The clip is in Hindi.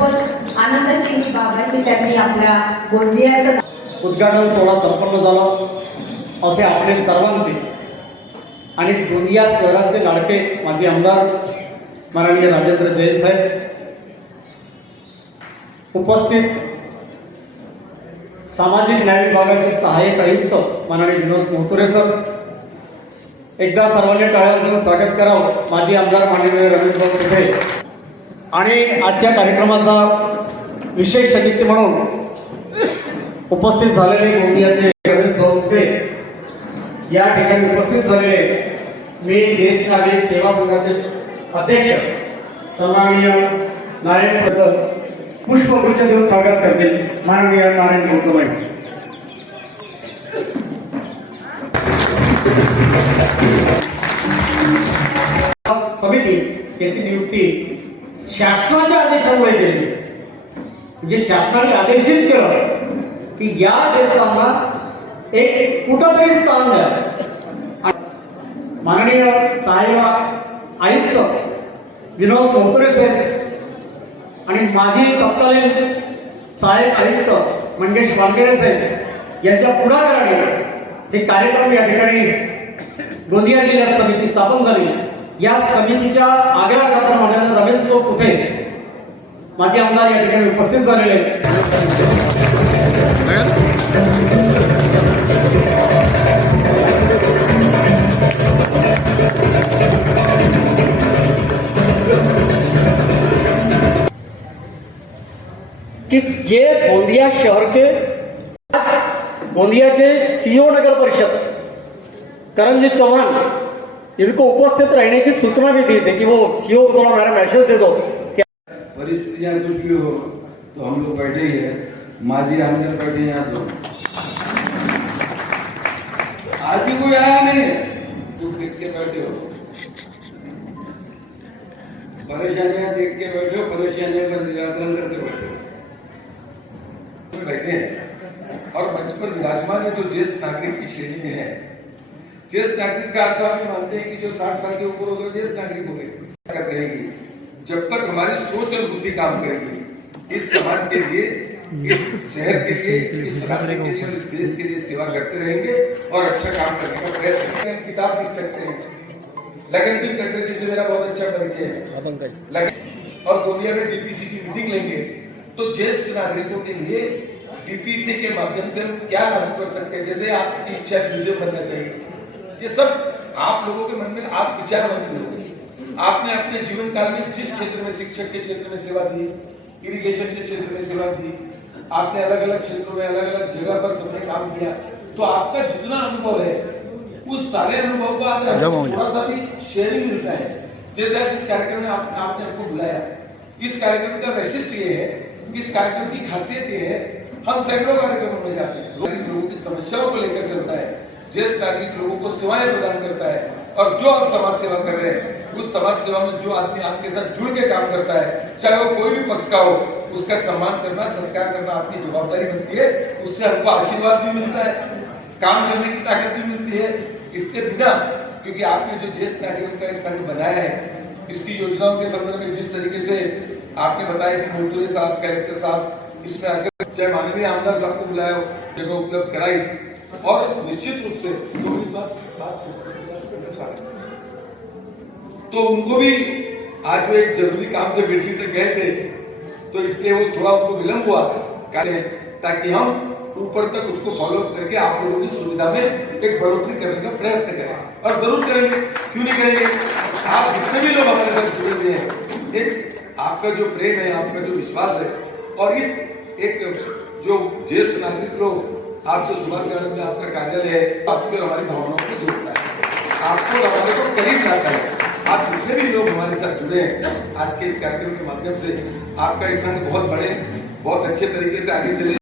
खूपच आनंदाची ही बाब आहे की त्यांनी आपल्या गोंदियाचं उद्घाटन सोहळा संपन्न झाला असे आपले सर्वांचे आणि गोंदिया शहराचे लाडके माजी आमदार माननीय राजेंद्र जैन साहेब, उपस्थित सामाजिक न्याय विभागाचे सहाय्यक आयुक्त माननीय विनोद मोहतुरे सर, एकदा सर्वांनी टाळ्यांचं स्वागत करावं माजी आमदार माननीय रमेश भाऊ कुठे आणि आजच्या कार्यक्रमाचा विशेष अतिथी म्हणून उपस्थित झालेले गोंदियाचे रमेश भाऊ कुठे या ठिकाणी उपस्थित झालेले मी ज्येष्ठ नागरिक सेवा संघाचे अध्यक्ष सन्माननीय नारायण बद्दल पुष्पगुच्छ देऊन स्वागत करते माननीय नारायण भाऊ. समिती याची नियुक्ती शासनाच्या आदेशामुळे केली, म्हणजे शासनाने आदेशित केलं की या देशांना एक कुठंतरी स्थान द्या. माननीय सहाय्यक आयुक्त विनोद मोहतुरे साहेब आणि माझी तत्कालीन सहाय्यक आयुक्त मंगेश वानखेडे साहेब यांच्या पुढाकाराने हे कार्यक्रम या ठिकाणी गोंदिया जिल्ह्यात समिती स्थापन झाली. या समितीच्या आग्रहाखातर माननीय रमेश भाऊ कुठे माझे आमदार या ठिकाणी उपस्थित झालेले कि ये गोंदिया शहर के गोंदिया के सीओ नगर परिषद करणजीत चौहान इनको उपस्थित रहने की सूचना भी दी थी कि वो सीओ को मेरा मैसेज दे दो. परिस्थितियां कुछ भी हो तो हम लोग बैठे ही है, माजी आमदार बैठे यहाँ तो आज ही कोई आया नहीं, तुम देख के बैठे हो, परेशानियां देख के बैठे हो, परेशानियां का निराकरण करके बैठे हो. बैठे हैं और मंच पर विराजमान है जो ज्येष्ठ नागरिक की श्रेणी में है. ज्येष्ठ नागरिक का अर्थ आप मानते हैं कि जो 60 साल के ऊपर हो गए ज्येष्ठ नागरिक हो गए रहेगी. जब तक हमारी सोच और बुद्धि काम करेगी इस समाज के लिए, इस शहर के लिए, इस राज्य के लिए और इस देश के लिए सेवा करते रहेंगे और अच्छा काम करने का प्रयास करते हैं. किताब लिख सकते हैं, लगन सिंह कटरे जी से मेरा बहुत अच्छा परिचय है और गोंदिया में डीपीसी की मीटिंग लेंगे तो ज्येष्ठ नागरिकों के लिए डीपीसी के माध्यम से हम क्या लागू कर सकते हैं. जैसे आपकी इच्छा म्यूजियम बनना चाहिए, ये सब आप लोगों के मन में आप विचारवंत लोग. आपने अपने जीवन काल में जिस क्षेत्र में, शिक्षक के क्षेत्र में सेवा दी, इरिगेशन के क्षेत्र में सेवा दी, आपने अलग अलग क्षेत्रों में अलग अलग जगह पर सबने काम किया, तो आपका जितना अनुभव है उस सारे अनुभव का थोड़ा सा भी शेयरिंग मिलता है. जैसे आज इस कार्यक्रम में आपने हमको बुलाया, इस कार्यक्रम का वैशिष्ट्य ये है, इस कार्यक्रम की खासियत ये है, हम सैकड़ों कार्यक्रमों में जाते हैं, लोगों की समस्याओं को लेकर चलता है, ज्येष्ठ नागरिक लोगों को सेवाएं प्रदान करता है और जो आप समाज सेवा कर रहे हैं उस समाज सेवा में जो आदमी आपके साथ जुड़ के काम करता है, चाहे वो कोई भी पक्ष का हो, उसका सम्मान करना, सत्कार करना आपकी जवाबदारी बनती है. उससे हमको आशीर्वाद भी मिलता है, काम करने की ताकत भी मिलती है. इसके बिना, क्योंकि आपने जो ज्येष्ठ नागरिकों का संघ बनाया है, इसकी योजनाओं के संबंध में जिस तरीके से आपने बताया कि मोहतुरे साहब, कलेक्टर साहब इसमें आकर चाहे माननीय आमदार साहब को बुलाया हो, जगह उपलब्ध कराई और निश्चित रूप से तो उनको भी आज वो एक जरूरी काम से बिरसी तक गए थे तो इसलिए वो थोड़ा उनको विलंब हुआ ताकि हम ऊपर तक उसको फॉलो करके आप लोगों की सुविधा में एक बढ़ोतरी करने का प्रयत्न करें और जरूर करेंगे. क्यों नहीं करेंगे? आप जितने भी लोग हमारे साथ जुड़े हुए हैं, एक आपका जो प्रेम है, आपका जो विश्वास है और इस एक जो ज्येष्ठ नागरिक लोग, आप जो सुभाष गार्डन में आपका कार्यालय है, आपको हमारी भावनाओं को जोड़ता है, आपको हमारे को करीब लाता है. आप जितने भी लोग हमारे साथ जुड़े हैं आज के इस कार्यक्रम के माध्यम से, आपका इस संघ बहुत बड़े, बहुत अच्छे तरीके से आगे चले.